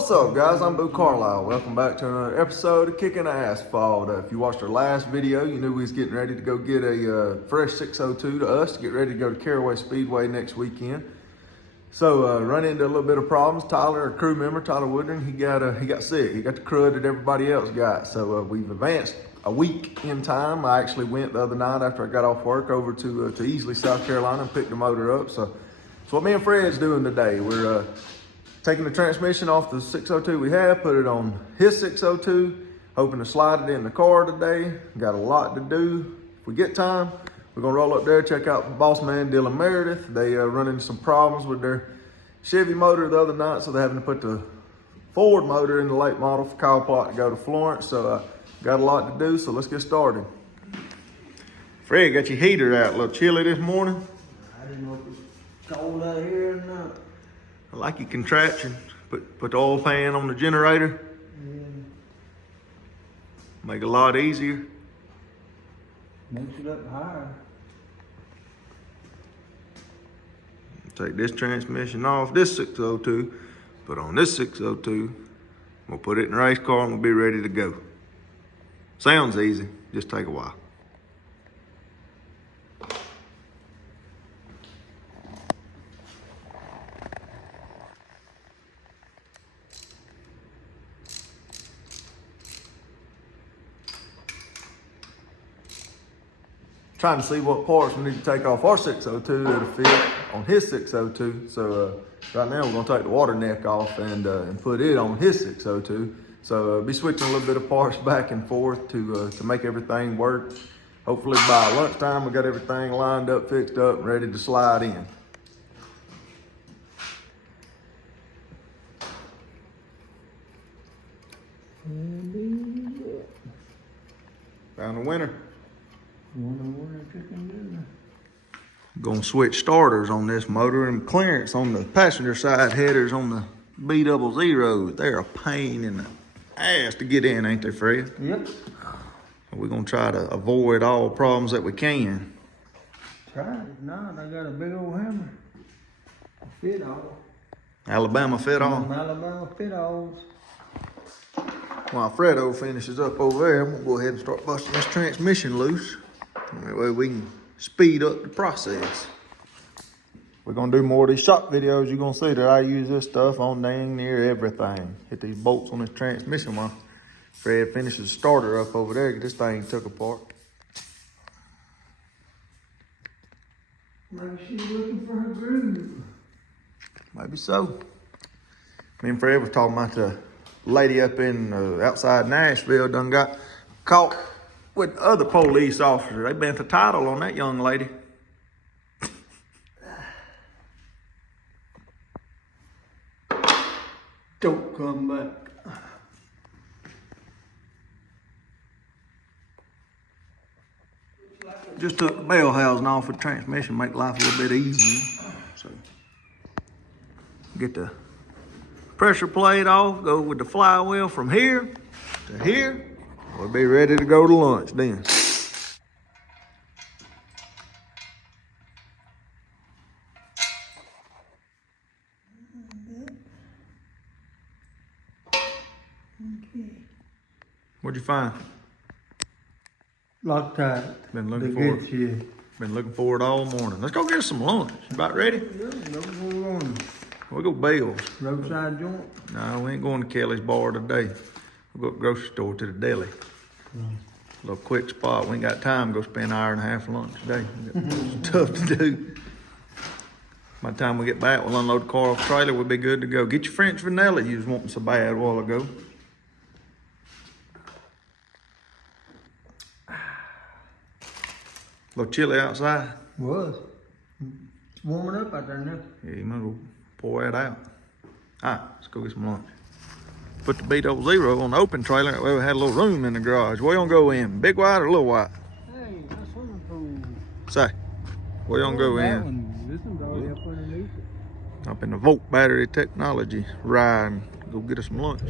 What's up, guys? I'm Boo Carlisle. Welcome back to another episode of Kicking Asphalt. If you watched our last video, you knew we was getting ready to go get a fresh 602 to us to get ready to go to Caraway Speedway next weekend. So run into a little bit of problems. Tyler, a crew member, Tyler Woodring, he got sick. He got the crud that everybody else got. So we've advanced a week in time. I actually went the other night after I got off work over to Easley, South Carolina, and picked the motor up. So that's what me and Fred's doing today. We're taking the transmission off the 602 we have, put it on his 602, hoping to slide it in the car today. Got a lot to do. If we get time, we're gonna roll up there, check out boss man Dylan Meredith. They run into some problems with their Chevy motor the other night, so they're having to put the Ford motor in the late model for Kyle Plott to go to Florence. So got a lot to do, so let's get started. Fred, got your heater out, a little chilly this morning? I didn't know if it was cold out here or not. I like your contraption. Put the oil pan on the generator. Yeah. Make it a lot easier. Makes it up higher. Take this transmission off this 602, put on this 602. We'll put it in the race car and we'll be ready to go. Sounds easy, just take a while. Trying to see what parts we need to take off our 602 that'll fit on his 602. So right now we're gonna take the water neck off and put it on his 602. So be switching a little bit of parts back and forth to make everything work. Hopefully by lunchtime we got everything lined up, fixed up, and ready to slide in. Found a winner. Gonna switch starters on this motor and clearance on the passenger side headers on the B00. They're a pain in the ass to get in, ain't they, Fred? Yep. We're gonna try to avoid all problems that we can. Try it. If not, I got a big old hammer. Fit all. Alabama fit all. Alabama fit alls. While Fredo finishes up over there, I'm gonna go ahead and start busting this transmission loose. That way we can speed up the process. We're gonna do more of these shop videos. You're gonna see that I use this stuff on dang near everything. Hit these bolts on this transmission while Fred finishes the starter up over there. Get this thing took apart. Maybe she's looking for her groove. Maybe so. Me and Fred was talking about the lady up in outside Nashville done got caught with other police officers. They bent the title on that young lady. Don't come back. Just took the bell housing off the transmission, make life a little bit easier. So get the pressure plate off, go with the flywheel from here to here. We'll be ready to go to lunch then. Okay. What'd you find? Loctite. Been looking for it. Been looking for it all morning. Let's go get us some lunch. You about ready? Yeah, We'll go Bell's. roadside joint. No, we ain't going to Kelly's bar today. We'll go to the grocery store to the deli. A little quick spot. We ain't got time to go spend an hour and a half lunch today. We got stuff to do. By the time we get back, we'll unload the car off the trailer. We'll be good to go. Get your French vanilla you was wanting so bad a while ago. A little chilly outside. Was. It's warming up out there now. Yeah, you might as well pour that out. All right, let's go get some lunch. Put the B00 on the open trailer. That way we had a little room in the garage. Where you gonna go in? Big white or little white? Hey, that's swimming pool. Say, where you gonna go in? This one's already up underneath it. Up in the Volt battery technology ride. Go get us some lunch.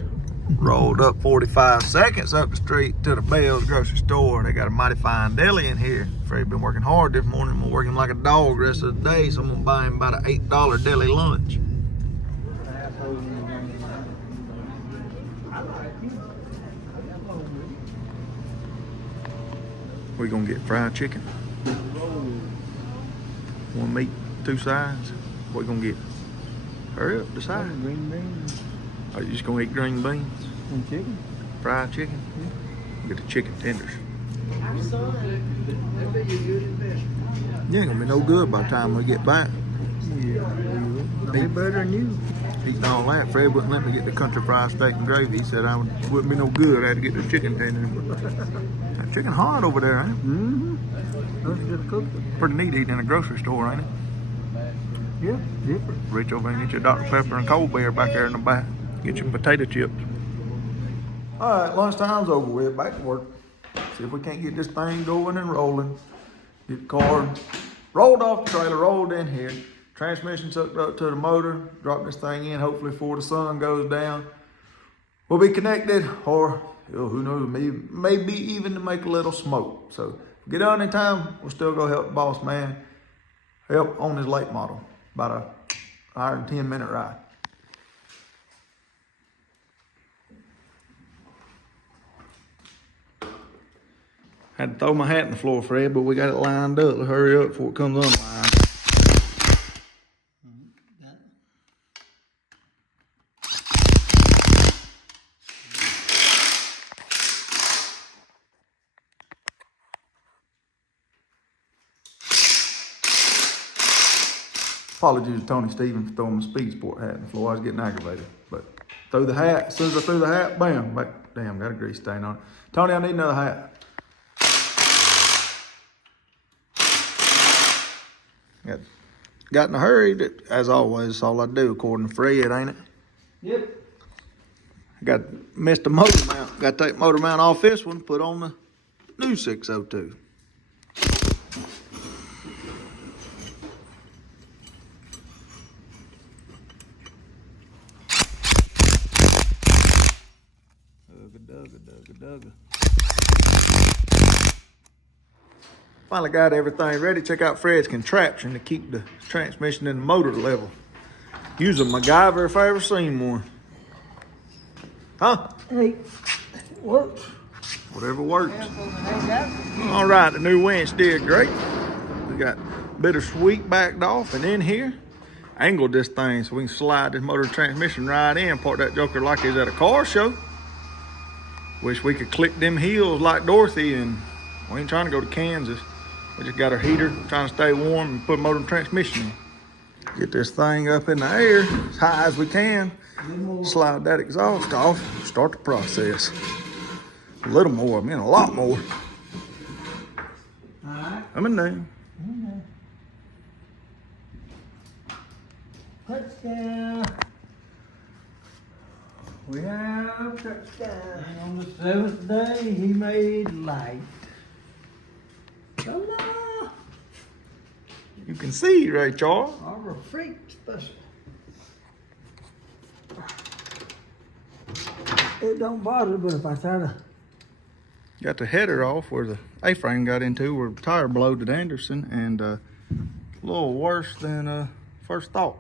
Rolled up 45 seconds up the street to the Bell's grocery store. They got a mighty fine deli in here. Fred's been working hard this morning. I'm gonna work him like a dog the rest of the day, so I'm gonna buy him about an $8 deli lunch. We gonna get fried chicken. One meat, two sides. What we gonna get? Hurry up, decide. Green beans Are you just gonna eat green beans? and chicken. Fried chicken? Get the chicken tenders. You ain't gonna be no good by the time we get back. Yeah, be better than you. Eating all that, Fred wouldn't let me get the country fried steak and gravy. He said wouldn't be no good. I had to get the chicken tenders. That chicken hard over there, ain't it? Mm-hmm. That's just cooked. Pretty neat eating in a grocery store, ain't it? Yeah, different. Reach over and get your Dr. Pepper and Cold Beer back there in the back. Get your potato chips. All right, lunchtime's over with. Back to work. See if we can't get this thing going and rolling. Get the car rolled off the trailer, rolled in here. Transmission hooked up to the motor. Drop this thing in, hopefully before the sun goes down. We'll be connected, or who knows, maybe even to make a little smoke. So if we get done in time, we'll still go help the boss man help on his late model. About a hour and 10-minute ride. Had to throw my hat in the floor, Fred, but we got it lined up. Let's hurry up before it comes unlined. Apologies to Tony Stevens for throwing my Speed Sport hat in the floor. I was getting aggravated. But threw the hat, as soon as I threw the hat, bam, back. Damn, got a grease stain on it. Tony, I need another hat. Got in a hurry, as always, that's all I do, according to Fred, ain't it? Yep. Missed the motor mount. Got to take the motor mount off this one, put on the new 602. Dugga. Finally got everything ready. Check out Fred's contraption to keep the transmission and the motor level. Use a MacGyver if I ever seen one. Huh? Hey, it works. Whatever works. All right, the new winch did great. We got bittersweet backed off, and in here, angled this thing so we can slide this motor transmission right in, park that joker like he's at a car show. Wish we could click them heels like Dorothy, and we ain't trying to go to Kansas. We just got our heater, trying to stay warm and put motor and transmission in. Get this thing up in the air as high as we can. Slide that exhaust off, start the process. A little more, I mean a lot more. Alright. Coming down. Touchdown. We have touchdown. On the 7th day, he made light. Hello. You can see, Ray Charles. Our freak special. It don't bother, but if I try to... Got the header off where the A-frame got into, where the tire blowed at Anderson, and a little worse than first thought.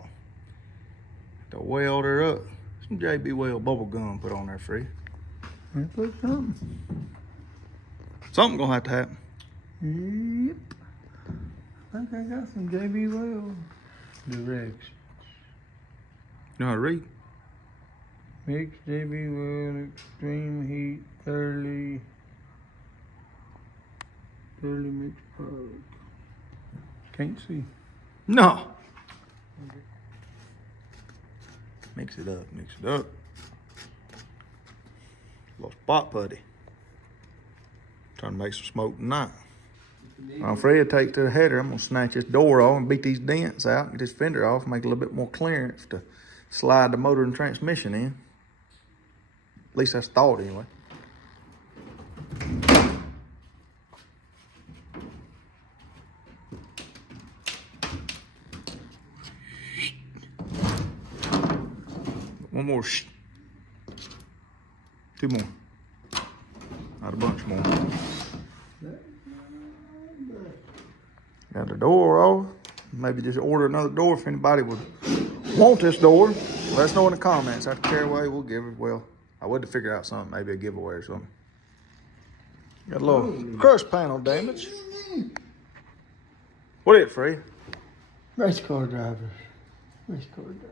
To weld her up. Some JB Weld bubble gum put on there free. I put something. Something gonna have to happen. Yep. I think I got some JB Weld directions. You know how to read? Mix JB Weld extreme heat thoroughly mixed product. Can't see. No. Mix it up, mix it up. Little spot putty. Trying to make some smoke tonight. I'm afraid to take to the header. I'm gonna snatch this door off and beat these dents out, get this fender off, make a little bit more clearance to slide the motor and transmission in. At least that's thought anyway. One more. Two more. Not a bunch more. Got the door off. Maybe just order another door if anybody would want this door. Let us know in the comments. After Caraway, we'll give it. Well, I would have figured out something, maybe a giveaway or something. Got a little crush panel damage. What is it, Fred? Race car drivers. Race car drivers.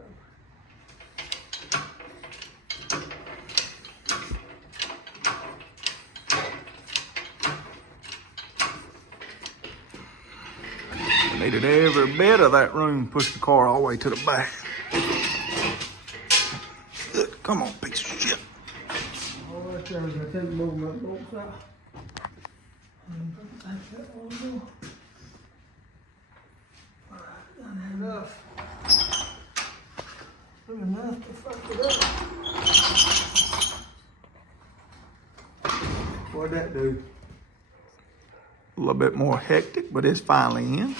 Needed every bit of that room. Push the car all the way to the back. Come on, piece of shit. Oh, right there, I think movement bolts out. Enough. Enough to fuck it up. What'd that do? A little bit more hectic, but it's finally in.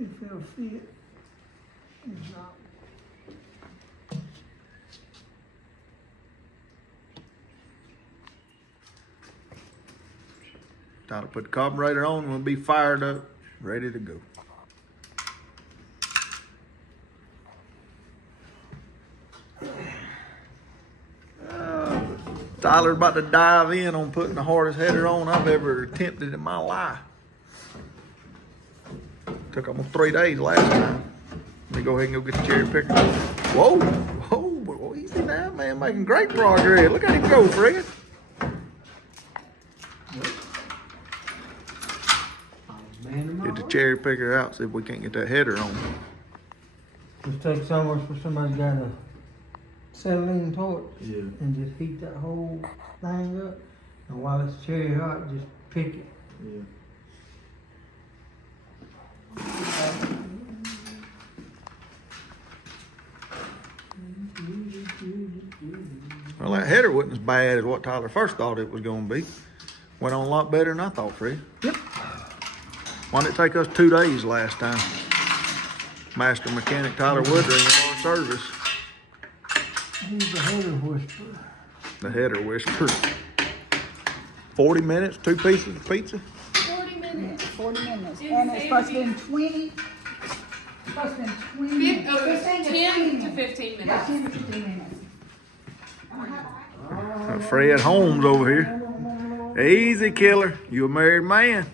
If it'll fit, it's not. Time to put the carburetor on. We'll be fired up, ready to go. Tyler's about to dive in on putting the hardest header on I've ever attempted in my life. Took almost 3 days last time. Let me go ahead and go get the cherry picker. Whoa, whoa, easy now, man. Making great progress. Look at him go, Fred. Get the cherry picker out, see if we can't get that header on. Just take somewhere for somebody got a acetylene torch. Yeah. And just heat that whole thing up. And while it's cherry hot, just pick it. Yeah. Well, that header wasn't as bad as what Tyler first thought it was going to be. Went on a lot better than I thought, Fred. Yep. Why did it take us 2 days last time? Master mechanic Tyler Woodring in our service. He's the header whisperer. The header whisperer. 40 minutes, 2 pieces of pizza. 40 minutes. 40 minutes. And it's supposed to be 20. It's supposed to be 20. 10 to 15 minutes. 10 to 15 minutes. Fred Holmes over here. Easy, killer. You a married man.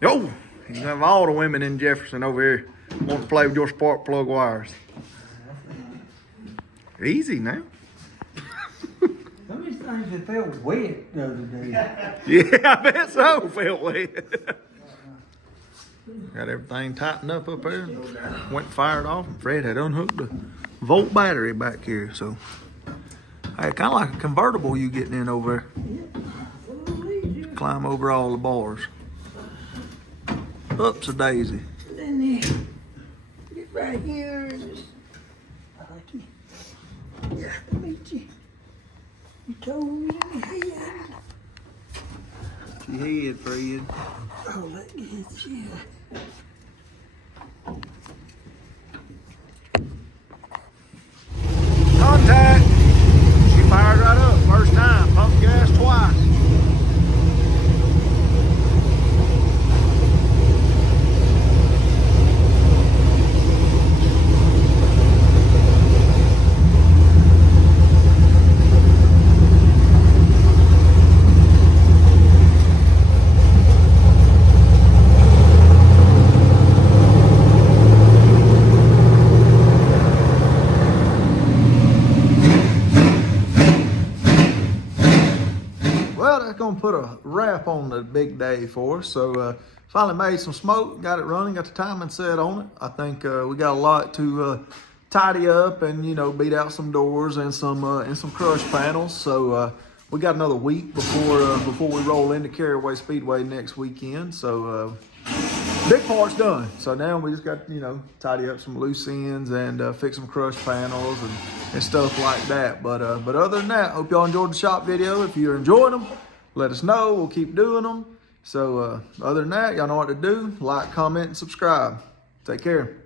Yo, you have all the women in Jefferson over here want to play with your spark plug wires. Easy now. Some of these things that felt wet the other day. Yeah, I bet so. Felt wet. Got everything tightened up there. Went and fired off. And Fred had unhooked the volt battery back here. So, hey, kind of like a convertible you getting in over there. Climb over all the bars. Ups a daisy. Then get right here. I like you. Yeah, I meet you. You told me to be head. Your head, Fred. Oh, let me hit you. Contact. She fired right up. First time. Pump gas twice. Gonna put a wrap on the big day for us. So finally made some smoke, got it running, got the timing set on it. I think we got a lot to tidy up and, you know, beat out some doors and some crush panels. So we got another week before we roll into Caraway Speedway next weekend. So big part's done. So now we just got, you know, tidy up some loose ends and fix some crush panels and stuff like that. But other than that, hope y'all enjoyed the shop video. If you're enjoying them, let us know. We'll keep doing them. So other than that, y'all know what to do. Like, comment, and subscribe. Take care.